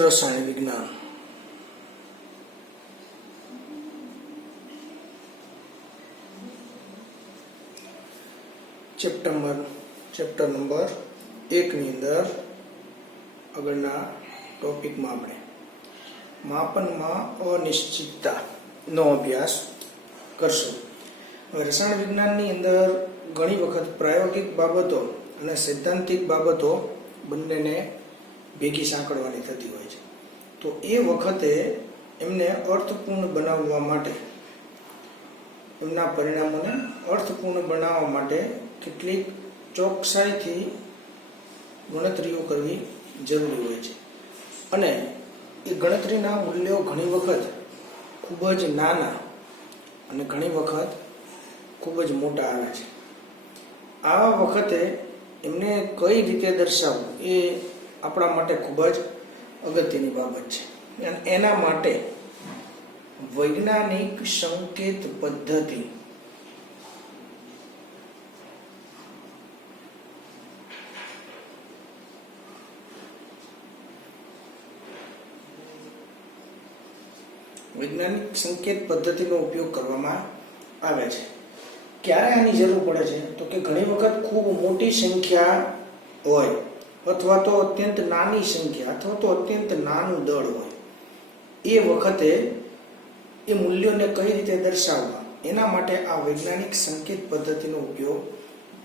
રસાયણ વિજ્ઞાન chapter number 1 ની અંદર આગળના ટોપિકમાં આપણે માપનમાં અનિશ્ચિતતા નો અભ્યાસ કરશું। હવે રસાયણ વિજ્ઞાનની અંદર ઘણી વખત પ્રાયોગિક બાબતો અને સૈદ્ધાંતિક બાબતો બંનેને ભેગી સાંકળવાની થતી હોય છે। તો એ વખતે એમને અર્થપૂર્ણ બનાવવા માટે, એમના પરિણામોને અર્થપૂર્ણ બનાવવા માટે કેટલીક ચોકસાઈથી ગણતરીઓ કરવી જરૂરી હોય છે અને એ ગણતરીના મૂલ્યો ઘણી વખત ખૂબ જ નાના અને ઘણી વખત ખૂબ જ મોટા આવે છે। આવા વખતે એમને કઈ રીતે દર્શાવવું એ આપણા માટે ખૂબ જ અગત્યની બાબત છે અને એના માટે વૈજ્ઞાનિક સંકેત પદ્ધતિ પદ્ધતિનો ઉપયોગ કરવામાં આવે છે। ક્યારે આની જરૂર પડે છે તો કે ઘણી વખત ખૂબ મોટી સંખ્યા હોય અથવા તો અત્યંત નાની સંખ્યા અથવા તો અત્યંત નાનું દળ હોય, એ વખતે એ મૂલ્યોને કઈ રીતે દર્શાવવા એના માટે આ વૈજ્ઞાનિક સંકેત પદ્ધતિનો ઉપયોગ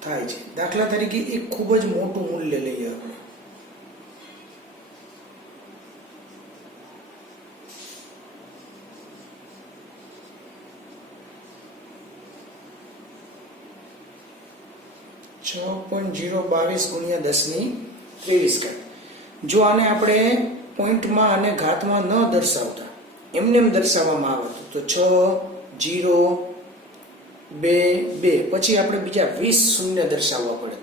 થાય છે। દાખલા તરીકે એક ખૂબ જ મોટું મૂલ્ય લઈએ આપણે, (0.022 × 10⁻23). જો આને આપણે પોઈન્ટમાં અને ઘાતમાં ન દર્શાવતા એમને એમ દર્શાવવામાં આવે તો 6, 0, 2, 2 પછી આપણે બીજા 20 શૂન્ય દર્શાવવા પડે।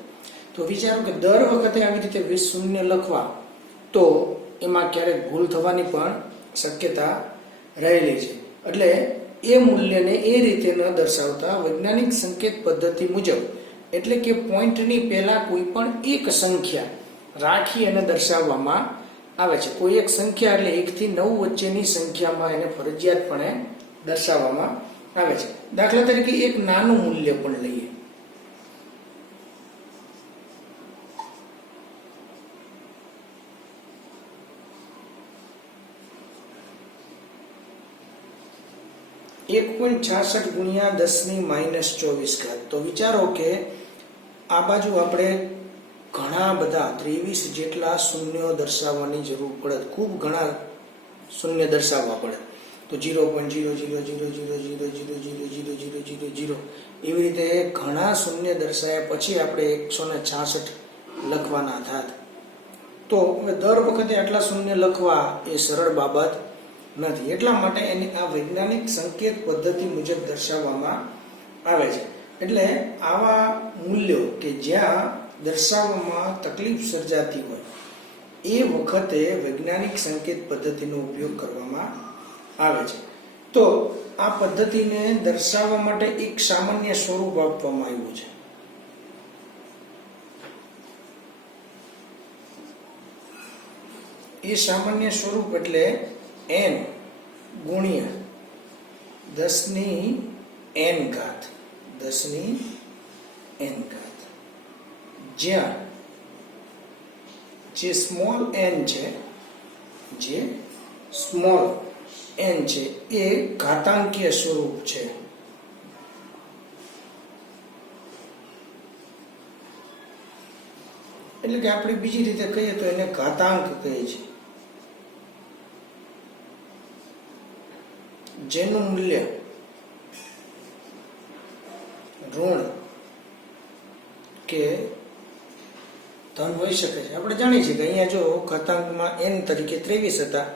તો વિચારો કે દર વખતે આવી રીતે 20 શૂન્ય લખવા તો એમાં ક્યારેક ભૂલ થવાની પણ શક્યતા રહેલી છે। એટલે એ મૂલ્યને એ રીતે ન દર્શાવતા વૈજ્ઞાનિક સંકેત પદ્ધતિ મુજબ, એટલે કે પોઈન્ટની પહેલા કોઈ પણ એક સંખ્યા રાખી અને દર્શાવવામાં આવે છે। કોઈ એક સંખ્યા એટલે 1 થી 9 વચ્ચેની સંખ્યામાં એને ફરજિયાતપણે દર્શાવવામાં આવે છે। દાખલા તરીકે એક નાનું મૂલ્ય પણ લઈએ, (1.66 × 10⁻24). તો વિચારો કે આ બાજુ આપણે ઘણા બધા 23 જેટલા શૂન્યો દર્શાવવાની જરૂર પડે, ખૂબ ઘણા શૂન્ય દર્શાવવા પડે। તો 0.00000000000 એવી રીતે ઘણા શૂન્ય દર્શાવ્યા પછી આપણે 166 લખવાના થાત। તો હવે દર વખતે આટલા શૂન્ય લખવા એ સરળ બાબત નથી, એટલા માટે એની આ વૈજ્ઞાનિક સંકેત પદ્ધતિ મુજબ દર્શાવવામાં આવે છે। એટલે આવા મૂલ્યો કે જ્યાં દર્શાવવામાં તકલીફ સર્જાતી હોય એ વખતે વૈજ્ઞાનિક સંકેત પદ્ધતિનો ઉપયોગ કરવામાં આવે છે। તો આ પદ્ધતિને દર્શાવવા માટે એક સામાન્ય સ્વરૂપ આપવામાં આવ્યું છે। એ સામાન્ય સ્વરૂપ એટલે n ગુણ્યા 10⁻n ઘાત, જ્યાં જે સ્મોલ n છે, એ ઘાતાંકીય સ્વરૂપ છે। એટલે કે આપણે બીજી રીતે કહીએ તો એને ઘાતાંક કહે છે, જેનું મૂલ્ય ઋણ કે ધન હોઈ શકે છે। આપણે જાણીએ છીએ કે અહીંયા જો ઘાતાંકમાં n તરીકે 23 હતા,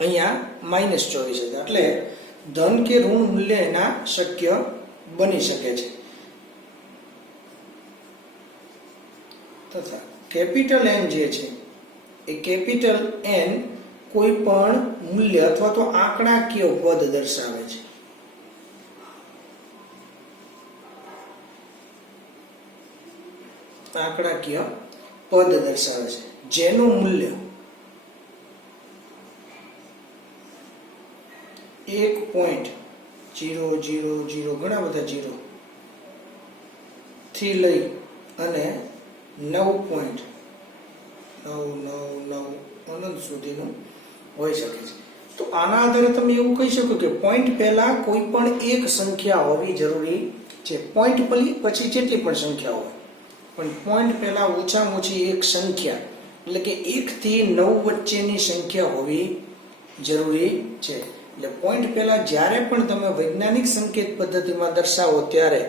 અહીંયા -24 હતા, એટલે ધન કે ઋણ મૂલ્ય એના શક્ય બની શકે છે। તથા કેપિટલ N જે છે એ કેપિટલ N કોઈ પણ મૂલ્ય અથવા તો આંકડાકીય પદ દર્શાવે છે। આંકડાકીય પદ દર્શાવે છે જેનું મૂલ્ય 1.000 ઘણા બધા 0 થી લઈ અને 9.999 અનંત સુધીનું હોઈ શકે છે. તો આના આધારે તમે એવું કહી શકો કે પોઈન્ટ પહેલા કોઈ પણ એક સંખ્યા હોવી જરૂરી છે. પોઈન્ટ પછી જેટલી પણ સંખ્યા હોય, પણ પોઈન્ટ પહેલા ઓછામાં ઓછી એક સંખ્યા એટલે કે 1 થી 9 વચ્ચેની સંખ્યા હોવી જરૂરી છે. એટલે પોઈન્ટ પહેલા જ્યારે પણ તમે વૈજ્ઞાનિક સંકેત પદ્ધતિમાં દર્શાવો ત્યારે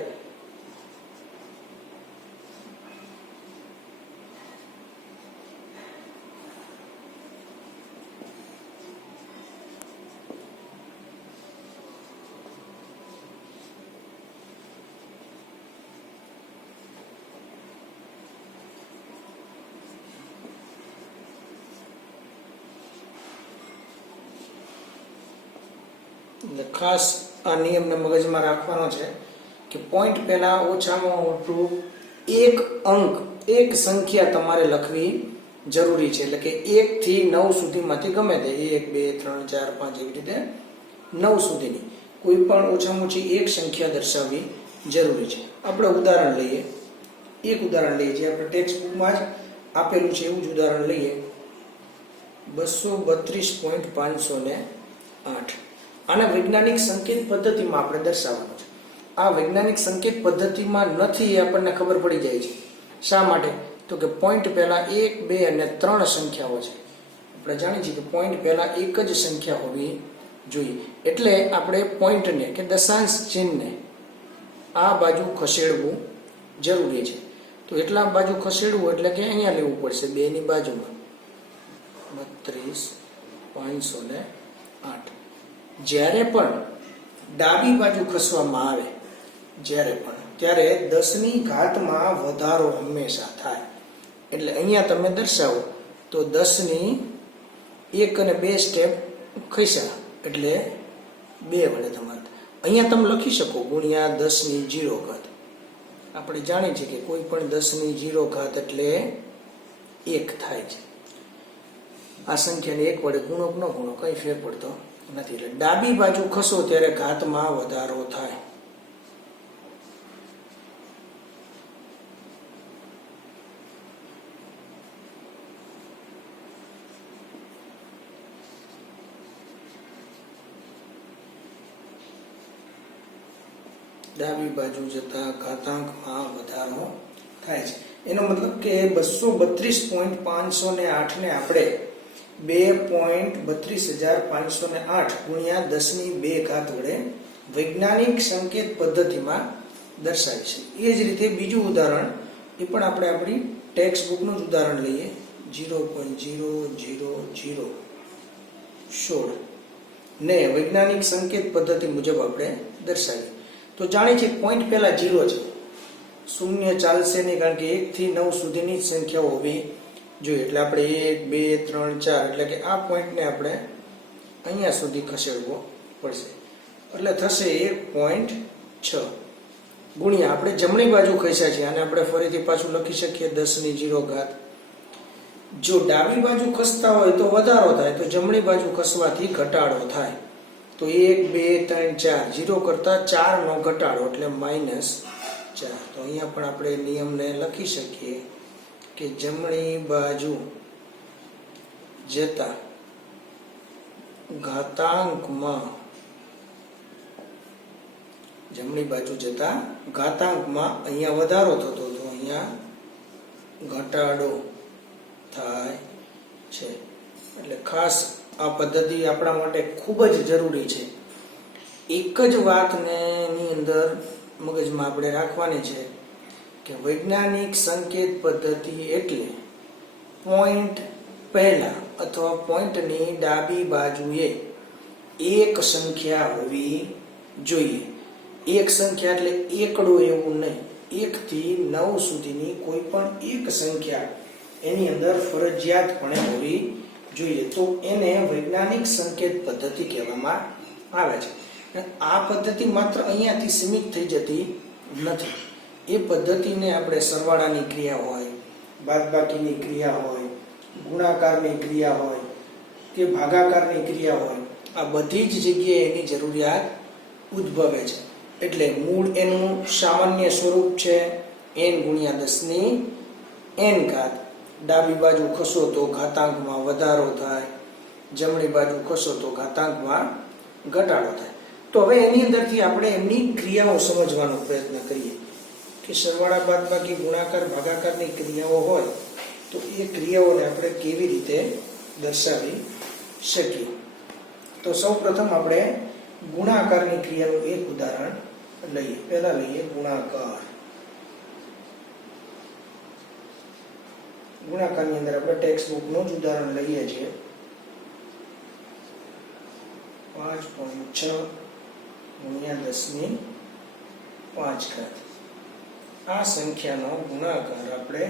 ખાસ આ નિયમને મગજમાં રાખવાનો છે કે પોઈન્ટ પહેલા ઓછામાં ઓછું એક અંક, એક સંખ્યા તમારે લખવી જરૂરી છે. એટલે કે 1 થી 9 સુધીમાંથી ગમે તે 1 2 3 4 5 એવી રીતે 9 સુધીની કોઈ પણ ઓછામાં ઓછી એક સંખ્યા દર્શાવવી જરૂરી છે. આપણે ઉદાહરણ લઈએ, એક ઉદાહરણ લઈએ જે આપણે ટેક્સ્ટ બુકમાં જ આપેલું છે એવું જ ઉદાહરણ લઈએ. 232.508 આને વૈજ્ઞાનિક સંકેત પદ્ધતિમાં આપણે દર્શાવવાનું છે. આ વૈજ્ઞાનિક સંકેત પદ્ધતિમાં નથી એ આપણને ખબર પડી જાય છે. શા માટે? તો કે પોઈન્ટ પહેલા 1 2 અને 3 સંખ્યાઓ છે. આપણે જાણીએ છીએ કે પોઈન્ટ પહેલા એક જ સંખ્યા હોવી જોઈએ. એટલે આપણે પોઈન્ટને કે દશાંશ ચિહ્નને આ બાજુ ખસેડવું જરૂરી છે. તો એટલા બાજુ ખસેડવું એટલે કે અહીંયા લેવું પડશે 2 ની બાજુમાં 32.508. જ્યારે પણ ડાબી બાજુ ખસવામાં આવે ત્યારે 10 ની ઘાતમાં વધારો હંમેશા થાય. એટલે અહીંયા તમે દર્શાવો તો 10 ની 1 અને 2 સ્ટેપ ખસ્યા એટલે 2 વડે તમારે અહીંયા તમે લખી શકો ગુણ્યા 10 ની 0 ઘાત. આપણે જાણીએ છીએ કે કોઈ પણ 10 ની 0 ઘાત એટલે 1 થાય છે. આ સંખ્યાને 1 વડે ગુણો કે ન ગુણો કઈ ફેર પડતો નથી. એટલે ડાબી બાજુ ખસો ત્યારે ઘાતમાં વધારો થાય. ડાબી બાજુ જતા ઘાતાંકમાં વધારો થાય છે. એનો મતલબ કે 232.508 ને આપણે 2.32508 ગુણ્યા 10 ની 2 ઘાત વડે વૈજ્ઞાનિક સંકેત પદ્ધતિમાં દર્શાવી છે. એ જ રીતે બીજું ઉદાહરણ એ પણ આપણે આપણી ટેક્સ્ટ બુકનું જ ઉદાહરણ લઈએ. 0.00016 ને વૈજ્ઞાનિક સંકેત પદ્ધતિ મુજબ આપણે દર્શાવીએ. તો જાણીએ છીએ પોઈન્ટ પહેલા 0 છે, શૂન્ય ચાલશે નહીં કારણ કે 1 થી 9 સુધીની સંખ્યાઓ હોવી જોઈએ. એટલે આપણે 1 2 3 4 એટલે કે આ પોઈન્ટને આપણે અહીંયા સુધી ખસેડવો પડશે. એટલે થશે 1.6 ગુણ્યા આપણે જમણી બાજુ ખસ્યા છે અને આપણે ફરીથી પાછું લખી શકીએ 10 ની 0 ઘાત. જો ડાબી બાજુ ખસતા હોય તો વધારો થાય, તો જમણી બાજુ ખસવાથી ઘટાડો થાય. તો 1 2 3 4 0 કરતા 4 નો ઘટાડો એટલે -4. તો અહીંયા પણ આપણે નિયમને લખી શકીએ કે જમણી બાજુ જતા ઘાતાંકમાં અહીંયા વધારો થતો તો અહીંયા ઘટાડો થાય છે. એટલે ખાસ આ પદ્ધતિ આપણા માટે ખૂબ જ જરૂરી છે. એક જ વાતને ની અંદર મગજમાં આપણે રાખવાની છે કે વૈજ્ઞાનિક સંકેત પદ્ધતિ એટલે પોઈન્ટ પહેલા અથવા પોઈન્ટની ડાબી બાજુએ એક સંખ્યા હોવી જોઈએ. એક સંખ્યા એટલે એકડો એવું નહીં, 1 થી 9 સુધીની કોઈ પણ એક સંખ્યા એની અંદર ફરજિયાતપણે હોવી જોઈએ. તો એને વૈજ્ઞાનિક સંકેત પદ્ધતિ કહેવામાં આવે છે. આ પદ્ધતિ માત્ર અહીંયાથી સીમિત થઈ જતી નથી. એ પદ્ધતિને આપણે સરવાળાની ક્રિયા હોય, બાદબાકીની ક્રિયા હોય, ગુણાકારની ક્રિયા હોય કે ભાગાકારની ક્રિયા હોય, આ બધી જ જગ્યાએ એની જરૂરિયાત ઉદ્ભવે છે. એટલે મૂળ એનું સામાન્ય સ્વરૂપ છે n ગુણ્યા 10 ની n ઘાત. ડાબી બાજુ ખસો તો ઘાતાંકમાં વધારો થાય, જમણી બાજુ ખસો તો ઘાતાંકમાં ઘટાડો થાય. તો હવે એની અંદરથી આપણે એમની ક્રિયાઓ સમજવાનો પ્રયત્ન કરીએ કે સરવાળા બાદબાકી ગુણાકાર ભાગાકારની ક્રિયાઓ હોય તો એ ક્રિયાઓને આપણે કેવી રીતે દર્શાવી શકીએ. તો સૌપ્રથમ આપણે ગુણાકારની ક્રિયાનું એક ઉદાહરણ લઈએ. પહેલા લઈએ ગુણાકાર. ગુણાકારની અંદર આપણે ટેક્સ્ટ બુકનું જ ઉદાહરણ લઈએ છીએ. 5.6 ગુણ્યા 10 ની 5 ઘાત. આ સંખ્યાનો ગુણાકાર આપણે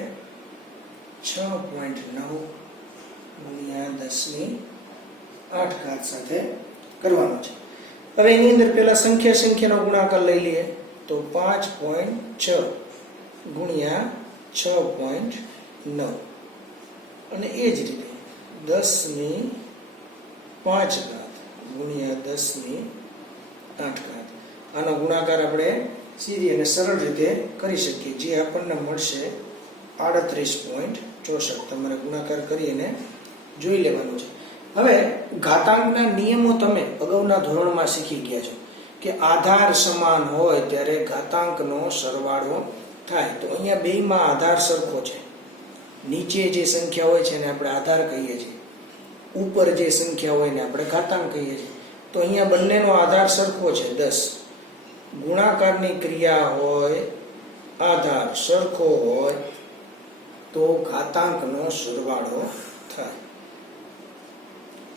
6.9 ગુણ્યા 10 ની 8 ઘાત સાથે કરવાનો છે. હવે એની અંદર પહેલા સંખ્યાનો ગુણાકાર લઈ લઈએ તો 5.6 ગુણ્યા 6.9 અને એ જ રીતે 10 ની 5 ઘાત ગુણ્યા 10 ની 8 ઘાત. આનો ગુણાકાર આપણે સીધી અને સરળ રીતે કરી શકીએ, જે આપણને મળશે 38.64. તમારે ગુણાકાર કરીને જોઈ લેવાનું છે. હવે ઘાતાંકના નિયમો તમે અગાઉના ધોરણમાં શીખી ગયા છો કે આધાર સમાન હોય ત્યારે ઘાતાંકનો સરવાળો થાય. તો અહીંયા બેયમાં આધાર સરખો છે. નીચે જે સંખ્યા હોય છે એને આપણે આધાર કહીએ છીએ, ઉપર જે સંખ્યા હોય ને આપણે ઘાતાંક કહીએ છીએ. તો અહીંયા બંનેનો આધાર સરખો છે 10. ગુણાકારની ક્રિયા હોય, આધાર સરખો હોય તો ઘાતાંકનો સરવાળો થાય.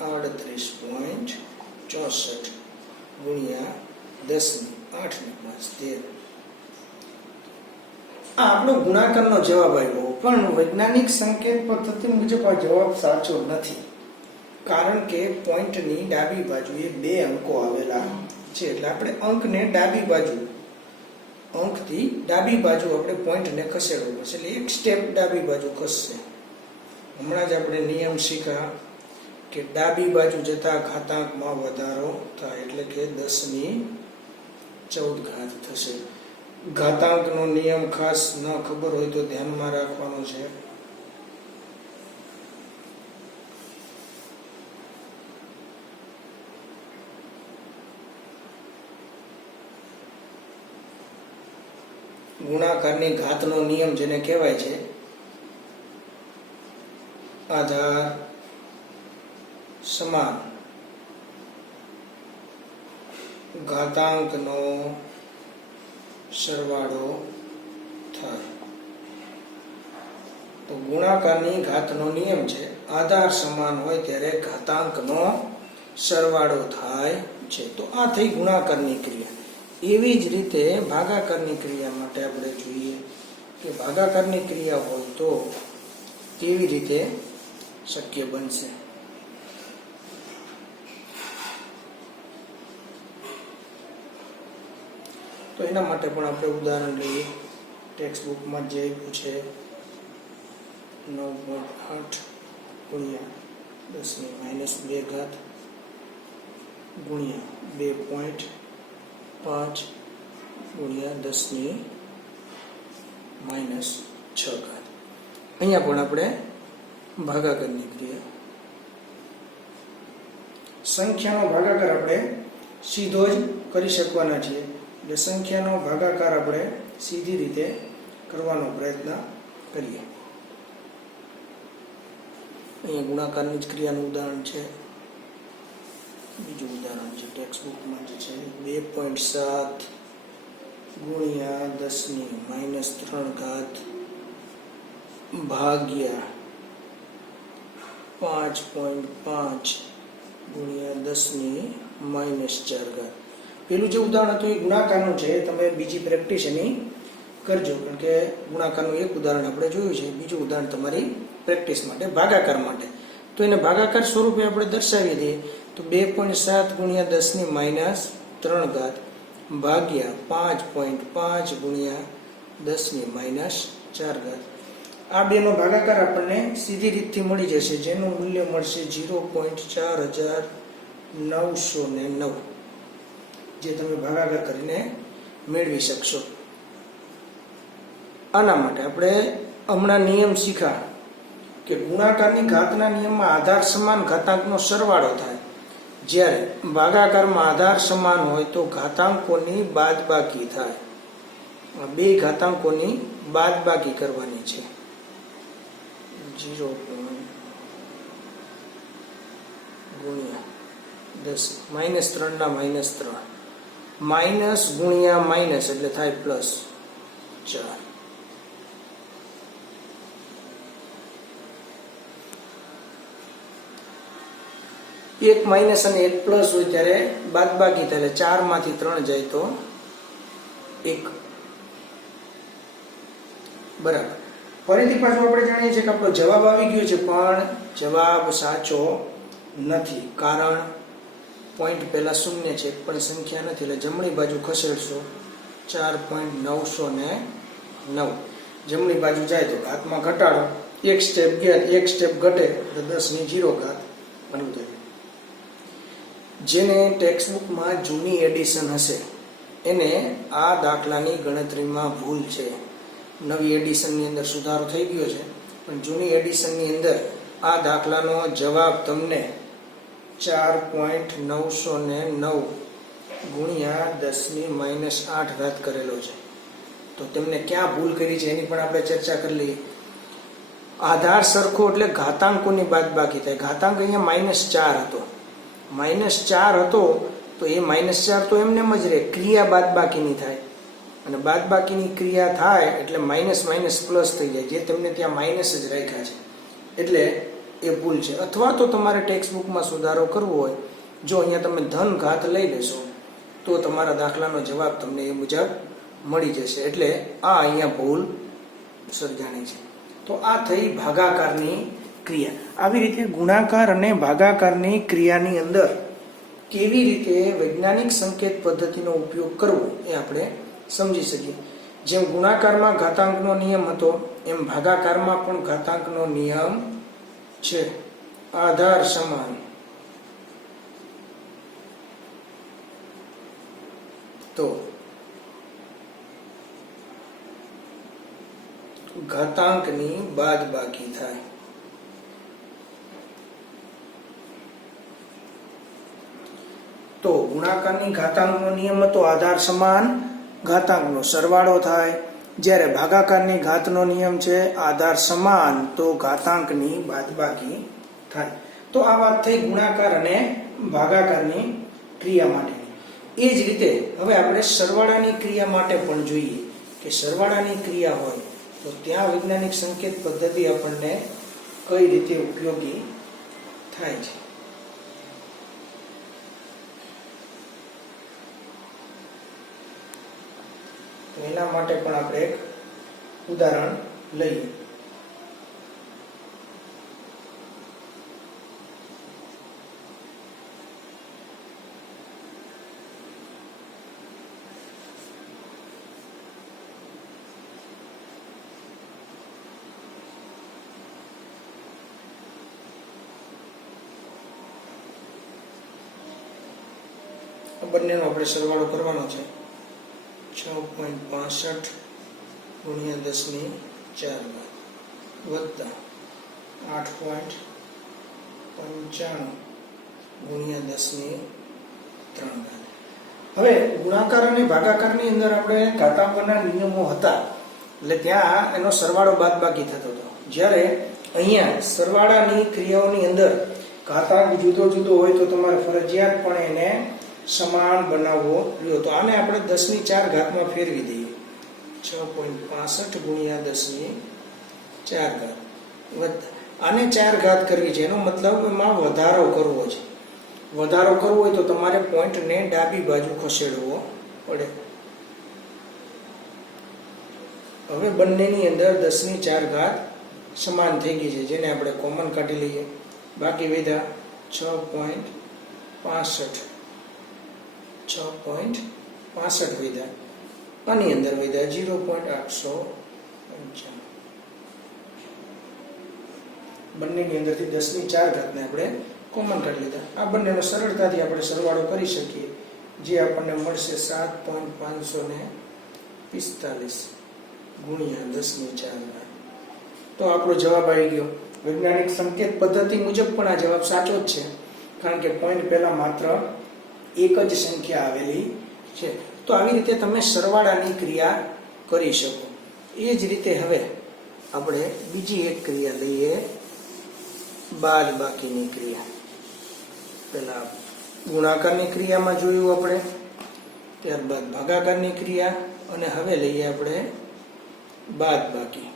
38.64 ગુણ્યા 10 ની 8 ની 5 13. આ આપણો ગુણાકારનો જવાબ આવ્યો, પણ વૈજ્ઞાનિક સંકેત પદ્ધતિ મુજબ આ જવાબ સાચો નથી. કારણ કે પોઈન્ટની ડાબી બાજુએ 2 અંકો આવેલા છે. એટલે આપણે અંકને ડાબી બાજુ, અંકથી ડાબી બાજુ આપણે પોઈન્ટને ખસેડવું પડશે. એટલે એક સ્ટેપ ડાબી બાજુ ખસશે. હમણાં જ આપણે નિયમ શીખ્યા કે ડાબી બાજુ જતા ઘાતાંકમાં વધારો થાય, એટલે કે 10 ની 14 ઘાત થશે. ઘાતાંકનો નિયમ ખાસ ન ખબર હોય તો ધ્યાનમાં રાખવાનો છે. ગુણાકારની ઘાતનો નિયમ જેને કહેવાય છે, આધાર સમાન ઘાતાંકનો સરવાળો થાય. તો ગુણાકારની ઘાતનો નિયમ છે આધાર સમાન હોય ત્યારે ઘાતાંકનો સરવાળો થાય છે. તો આ થઈ ગુણાકારની ક્રિયા. એવી જ રીતે ભાગાકારની ક્રિયા માટે આપણે જોઈએ કે ભાગાકારની ક્રિયા હોય તો કેવી રીતે શક્ય બનશે. તો એના માટે પણ આપણે ઉદાહરણ લઈએ. ટેક્સ્ટ બુકમાં જે આપ્યું છે 9.8 ગુણ્યા 10 ની -2 ઘાત ગુણ્યા 2.5 ગુણ્યા 10 ની -6 ઘાત. અહીંયા પણ આપણે ભાગાકારની ક્રિયા, સંખ્યાનો ભાગાકાર આપણે સીધો જ કરી શકવાના છીએ. એટલે સંખ્યાનો ભાગાકાર આપણે સીધી રીતે કરવાનો પ્રયત્ન કરીએ. અહીંયા ગુણાકારની જ ક્રિયાનું ઉદાહરણ છે. બીજું ઉદાહરણ છે ટેક્સ્ટ બુકમાં જે છે 2.7 ગુણ્યા 10 ની -3 ઘાત ભાગ્યા 5.5 ગુણ્યા 10 ની -4 ઘાત. પેલું જે ઉદાહરણ હતું એ ગુણાકારનું છે. તમે બીજી પ્રેક્ટિસ એની કરજો, કારણ કે ગુણાકારનું એક ઉદાહરણ આપણે જોયું છે. બીજું ઉદાહરણ તમારી પ્રેક્ટિસ માટે, ભાગાકાર માટે. તો એને ભાગાકાર સ્વરૂપે આપણે દર્શાવી દઈએ તો 2.7 ગુણ્યા 10 ની -3 ઘાત ભાગ્યા 5.5 ગુણ્યા 10 ની -4 ઘાત. આ બેનો ભાગાકાર આપણને સીધી રીતથી મળી જશે, જેનું મૂલ્ય મળશે 0.4000 909 જે તમે ભાગાકાર કરીને મેળવી શકશો. આના માટે આપણે હમણાં નિયમ શીખા કે ગુણાકારની ઘાતના નિયમમાં આધાર સમાન ઘાતાંકનો સરવાળો થાય, જ્યારે ભાગાકારમાં આધાર સમાન હોય તો ઘાતાંકોની બાદબાકી થાય. આ બે ઘાતાંકોની બાદબાકી કરવાની છે. 0 ગુણ્યા 10 -3 ના -3 માઇનસ ગુણ્યા માઇનસ એટલે થાય પ્લસ 4. એક માઇનસ અને એક પ્લસ હોય ત્યારે બાદબાકી થાય, એટલે 4 માંથી 3 જાય તો 1. બરાબર. ફરીથી પાછું આપણે જાણીએ છીએ કે આપણો જવાબ આવી ગયો છે, પણ જવાબ સાચો નથી, કારણ પોઈન્ટ પહેલા શૂન્ય છે, પણ સંખ્યા નથી, એટલે જમણી બાજુ ખસેડશો 4.909. જમણી બાજુ જાય તો ઘાતમાં ઘટાડો, એક સ્ટેપ ગયા એક સ્ટેપ ઘટે તો 10 ની 0 ઘાત બનવું જોઈએ. જેને ટેક્સ્ટબુકમાં જૂની એડિશન હશે એને આ દાખલાની ગણતરીમાં ભૂલ છે. નવી એડિશનની અંદર સુધારો થઈ ગયો છે, પણ જૂની એડિશનની અંદર આ દાખલાનો જવાબ તમને 4.909 ગુણ્યા 10 ની -8 ઘાત કરેલો છે. તો તેમને ક્યાં ભૂલ કરી છે એની પણ આપણે ચર્ચા કરી લઈએ. આધાર સરખો એટલે ઘાતાંકોની બાદબાકી થાય. ઘાતાંક અહીંયા -4 હતો, -4 હતો તો એ -4 તો એમનેમ જ રહે, ક્રિયા બાદબાકીની થાય, અને બાદબાકીની ક્રિયા થાય એટલે માઇનસ માઇનસ પ્લસ થઈ જાય, જે તમને ત્યાં માઇનસ જ રાખ્યા છે, એટલે એ ભૂલ છે. અથવા તો તમારે ટેક્સ્ટબુકમાં સુધારો કરવો હોય, જો અહીંયા તમે ધન ઘાત લઈ લેશો તો તમારા દાખલાનો જવાબ તમને એ મુજબ મળી જશે, એટલે આ અહીંયા ભૂલ સર્જાણી છે. તો આ થઈ ભાગાકારની ક્રિયા. આવી રીતે ગુણાકાર અને ભાગાકારની ક્રિયાની અંદર કેવી રીતે વૈજ્ઞાનિક સંકેત પદ્ધતિનો ઉપયોગ કરવો એ આપણે સમજી શકીએ. જેમ ગુણાકારમાં ઘાતાંકનો નિયમ હતો એમ ભાગાકારમાં પણ ઘાતાંકનો નિયમ છે. આધાર સમાન તો ઘાતાંકની બાદબાકી થાય. તો ગુણાકારની ઘાતાંકનો નિયમ હતો આધાર સમાન ઘાતાંકનો સરવાળો થાય, જ્યારે ભાગાકારની ઘાતનો નિયમ છે આધાર સમાન તો ઘાતાંકની બાદબાકી થાય. તો આ વાત થઈ ગુણાકાર અને ભાગાકારની ક્રિયા માટેની. એ જ રીતે હવે આપણે સરવાળાની ક્રિયા માટે પણ જોઈએ કે સરવાળાની ક્રિયા હોય તો ત્યાં વૈજ્ઞાનિક સંકેત પદ્ધતિ આપણને કઈ રીતે ઉપયોગી થાય છે. એના માટે પણ આપણે એક ઉદાહરણ લઈએ. બંનેનો આપણે સરવાળો કરવાનો છે. 6.65 ગુણ્યા 10 ની 4 વત્તા 8.95 ગુણ્યા 10 ની 3. હવે ગુણાકાર અને ભાગાકારની અંદર આપણે ઘાતાંકોના નિયમો હતા એટલે ત્યાં એનો સરવાળો બાદબાકી થતો હતો, જ્યારે અહીંયા સરવાળાની ક્રિયાઓની અંદર ઘાતાંક જુદો જુદો હોય તો તમારે ફરજિયાત પણ એને સમાન બનાવવો રહ્યો. તો આને આપણે 10 ની 4 ઘાતમાં ફેરવી દઈએ. 6.65 ગુણ્યા 10 ની 4 ઘાત આને 4 ઘાત કરવી છે, એનો મતલબ એમાં વધારો કરવો છે. વધારો કરવો હોય તો તમારે પોઈન્ટને ડાબી બાજુ ખસેડવો પડે. હવે બંનેની અંદર 10 ની 4 ઘાત સમાન થઈ ગઈ છે, જેને આપણે કોમન કાઢી લઈએ. બાકી વધ્યા 6.65 વધ્યા, આની અંદર વધ્યા 0.855. બંનેની અંદરથી 10 ની 4 ઘાતને આપણે કોમન કાઢી લીધા. આ બંનેનો સરળતાથી આપણે સરવાળો કરી શકીએ, જે આપણને મળશે 7.545 ગુણ્યા 10⁴. તો આપણો જવાબ આવી ગયો. વૈજ્ઞાનિક સંકેત પદ્ધતિ મુજબ પણ આ જવાબ સાચો જ છે, કારણ કે પોઈન્ટ પહેલા માત્ર એક જ સંખ્યા આવેલી છે. તો આવી રીતે તમે સરવાળાની ક્રિયા કરી શકો. એ જ રીતે હવે આપણે બીજી એક ક્રિયા લઈએ, બાદબાકીની ક્રિયા. પહેલા ગુણાકારની ક્રિયામાં જોયું આપણે, ત્યારબાદ ભાગાકારની ક્રિયા, અને હવે લઈએ આપણે બાદબાકી.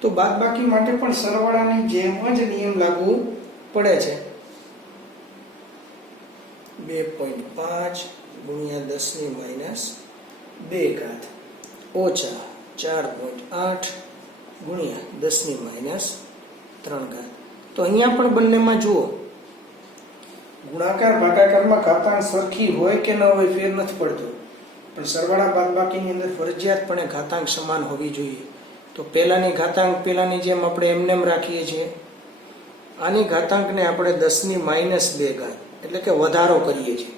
તો બાદબાકી માટે પણ સરવાળાની જેમ જ નિયમ લાગુ પડે છે. 2.5 ગુણ્યા 10⁻² ઓછા 4.8 ગુણ્યા 10⁻3. તો અહીંયા પણ બંનેમાં જુઓ, ગુણાકાર ભાગાકારમાં ઘાતાંક સરખી હોય કે ન હોય ફેર નથી પડતો, પણ સરવાળા બાદબાકીની અંદર ફરજિયાતપણે ઘાતાંક સમાન હોવી જોઈએ. તો પહેલાની ઘાતાંક પહેલાની જેમ આપણે એમનેમ રાખીએ છીએ. આની ઘાતાંકને આપણે 10⁻², એટલે કે વધારો કરીએ છીએ.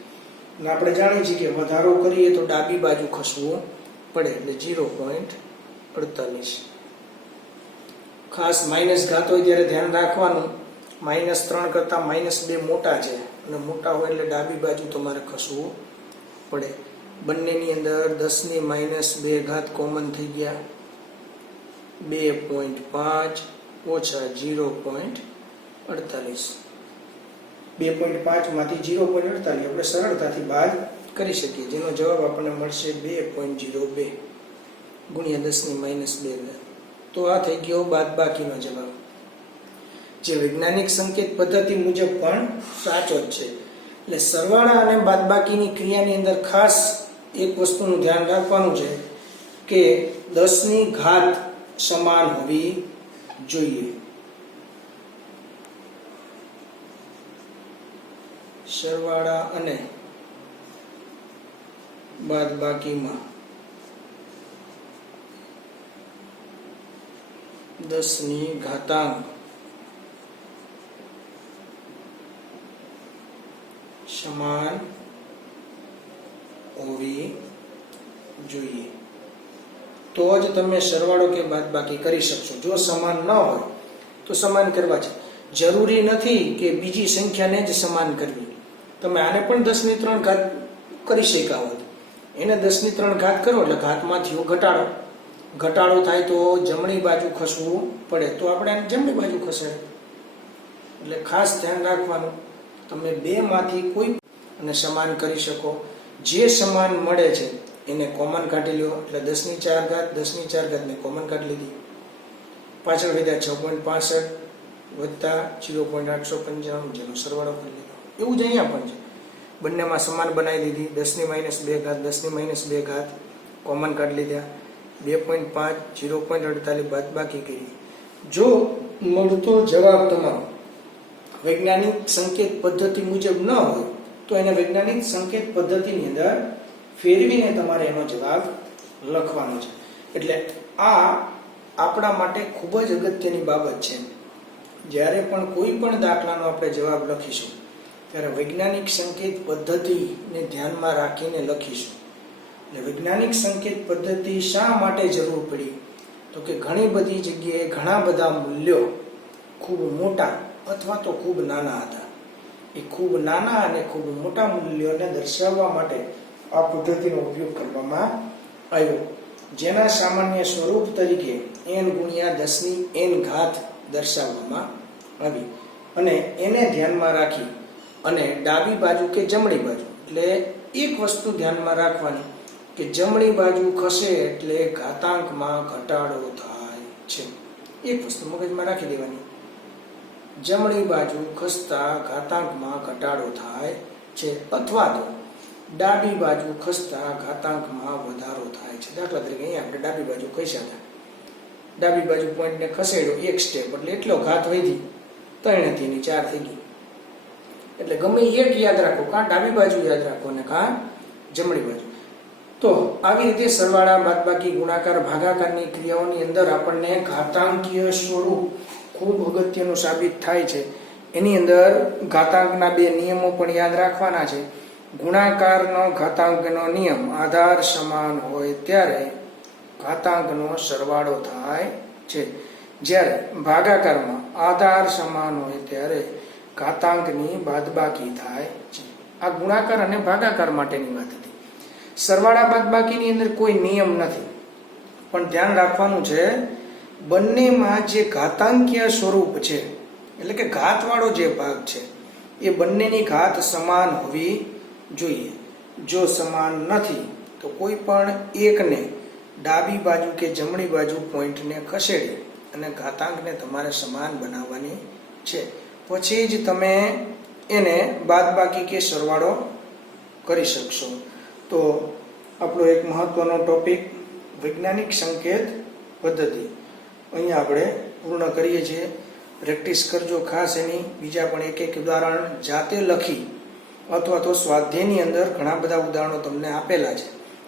અને આપણે જાણીએ છીએ કે વધારો કરીએ તો ડાબી બાજુ ખસવું પડે, એટલે 0.48. ખાસ માઇનસ ઘાત હોય ત્યારે ધ્યાન રાખવાનું, -3 કરતા -2 મોટા છે, અને મોટા હોય એટલે ડાબી બાજુ તમારે ખસવું પડે. બંનેની અંદર 10⁻² કોમન થઈ ગયા. 2.5 ઓછા 0.48. 2.5 માંથી 0.48 આપણે સરળતાથી બાદ કરી શકીએ, જેનો જવાબ આપણને મળશે 2.02 ગુણ્યા 10⁻². તો આ થઈ ગયો બાદબાકીનો જવાબ, જે વૈજ્ઞાનિક સંકેત પદ્ધતિ મુજબ પણ સાચો જ છે. એટલે સરવાળા અને બાદબાકીની ક્રિયાની અંદર ખાસ એક વસ્તુનું ધ્યાન રાખવાનું છે કે 10ની ઘાત સમાન હોવી જોઈએ. સરવાળા અને બાદબાકીમાં 10ની ઘાતાંક સમાન હોવી જોઈએ, તો જ તમે સરવાળો કે બાદબાકી કરી શકશો. જો સમાન ન હોય તો સમાન કરવા છે. જરૂરી નથી કે બીજી સંખ્યાને જ સમાન કરવી. તમે આને પણ 10⁻³ કરી શક્યા હોત, એને 10⁻³ કરો એટલે ઘાતમાં થયો ઘટાડો. ઘટાડો થાય તો જમણી બાજુ ખસવું પડે, તો આપણે આને જમણી બાજુ ખસેડે. એટલે ખાસ ધ્યાન રાખવાનું, તમે બેમાંથી કોઈ અને સમાન કરી શકો. જે સમાન મળે છે એને કોમન કાઢી લો, એટલે 10⁻⁴ ને કોમન કાઢી લીધી. પાછળ વધ્યા 6.65 વત્તા 0.895, જેનો સરવાળો કરી લીધો. એવું જ અહીંયા પણ છે, બંનેમાં સમાન બનાવી દીધી. 10⁻², કોમન કાઢી લીધા. 2.5, 0.48 બાદબાકી કરી. જો મળતો જવાબ તમારો વૈજ્ઞાનિક સંકેત પદ્ધતિ મુજબ ન હોય તો એને વૈજ્ઞાનિક સંકેત પદ્ધતિની અંદર ફેરવીને તમારે એનો જવાબ લખવાનો છે. એટલે આ આપણા માટે ખૂબ જ અગત્યની બાબત છે. જ્યારે પણ કોઈ પણ દાખલાનો આપણે જવાબ લખીશું ત્યારે વૈજ્ઞાનિક સંકેત પદ્ધતિને ધ્યાનમાં રાખીને લખીશું. એટલે વૈજ્ઞાનિક સંકેત પદ્ધતિ શા માટે જરૂર પડી? તો કે ઘણી બધી જગ્યાએ ઘણા બધા મૂલ્યો ખૂબ મોટા અથવા તો ખૂબ નાના હતા. એ ખૂબ નાના અને ખૂબ મોટા મૂલ્યોને દર્શાવવા માટે આ પદ્ધતિનો ઉપયોગ કરવામાં આવ્યો, જેના સામાન્ય સ્વરૂપ તરીકે n ગુણ્યા 10⁻n દર્શાવવામાં આવી. અને એને ધ્યાનમાં રાખી અને ડાબી બાજુ કે જમણી બાજુ, એટલે એક વસ્તુ ધ્યાનમાં રાખવાની કે જમણી બાજુ ખસે એટલે ઘાતાંકમાં ઘટાડો થાય છે. એક વસ્તુ મગજમાં રાખી દેવાની, જમણી બાજુ ખસતા ઘાતાંકમાં ઘટાડો થાય છે, અથવા તો ડાબી બાજુ ખસતા ઘાતાંકમાં વધારો થાય છે. દાખલા તરીકે અહીંયા આપણે ડાબી બાજુ ખસ્યા હતા, ડાબી બાજુ પોઈન્ટને ખસેડ્યો એક સ્ટેપ, એટલે એટલો ઘાત વધી 3 હતી એની 4 થઈ ગઈ. એટલે ગમે એક યાદ રાખો, કાં ડાબી બાજુ યાદ રાખો ને કાં જમણી બાજુ. તો આવી રીતે સરવાળા, બાદબાકી, ગુણાકાર, ભાગાકારની ક્રિયાઓની અંદર આપણને ઘાતાંકીય સ્વરૂપ ખૂબ અગત્યનું સાબિત થાય છે. એની અંદર ઘાતાંકના બે નિયમો પણ યાદ રાખવાના છે. ગુણાકારનો ઘાતાંકનો નિયમ આધાર સમાન હોય ત્યારે ઘાતાંકનો સરવાળો થાય છે, જ્યારે ભાગાકારમાં આધાર સમાન હોય ત્યારે ઘાતાંકની બાદબાકી થાય છે. આ ગુણાકાર અને ભાગાકાર માટેની વાત હતી. સરવાળા બાદબાકીની અંદર કોઈ નિયમ નથી, પણ ધ્યાન રાખવાનું છે બંનેમાં જે ઘાતાંકીય સ્વરૂપ છે, એટલે કે ઘાતવાળો જે ભાગ છે, એ બંનેની ઘાત સમાન હોવી જોઈએ. જો સમાન નથી તો કોઈ પણ એકને ડાબી બાજુ કે જમણી બાજુ પોઈન્ટને ખસેડી અને ઘાતાંકને તમારે સમાન બનાવવાની છે. પછી જ તમે એને બાદબાકી કે સરવાળો કરી શકશો. તો આપણો એક મહત્વનો ટોપિક વૈજ્ઞાનિક સંકેત પદ્ધતિ અહીંયા આપણે પૂર્ણ કરીએ છીએ. પ્રેક્ટિસ કરજો ખાસ એની. બીજા પણ એક ઉદાહરણ જાતે લખી અથવા તો સ્વાધ્યાયની અંદર ઘણા બધા ઉદાહરણો તમને આપેલા છે,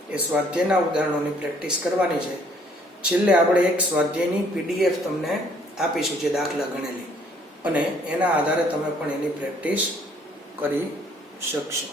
એ સ્વાધ્યાયના ઉદાહરણોની પ્રેક્ટિસ કરવાની છે. છેલ્લે આપણે એક સ્વાધ્યાયની PDF તમને આપીશું, જે દાખલા ગણેલી, અને એના આધારે તમે પણ એની પ્રેક્ટિસ કરી શકશો.